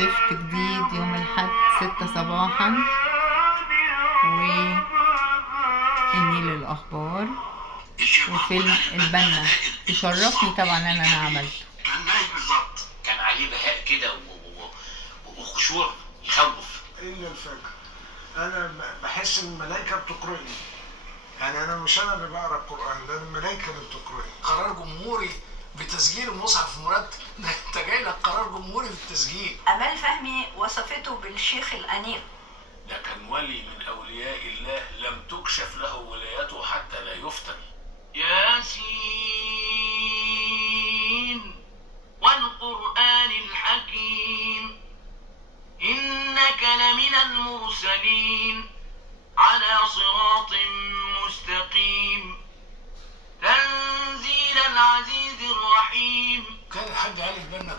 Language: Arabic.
شيفت جديد يوم الأحد 6 صباحا، والنيل الأخبار، وفيلم البنا. يشرفني طبعا أنا عملته. كان نايم بالظبط، كان عليه بهاء كده وخشوع يخوف. إلا الفجر أنا بحس إن الملايكة بتقرأني، يعني أنا مش أنا اللي بقرأ القرآن، ده الملايكة اللي بتقرأني. قرار جمهوري بتسجيل المصحف مرتب، ده أنت جاي لك قرار جمهوري بالتسجيل. أمال فهمي وصفته بالشيخ الأنيق. ده كان ولي من أولياء الله لم تكشف له ولايته حتى لا يفتن. ياسين والقرآن الحكيم إنك لمن المرسلين على صراط مستقيم تنزيل العزيز الرحيم. كان الحاج علي البنا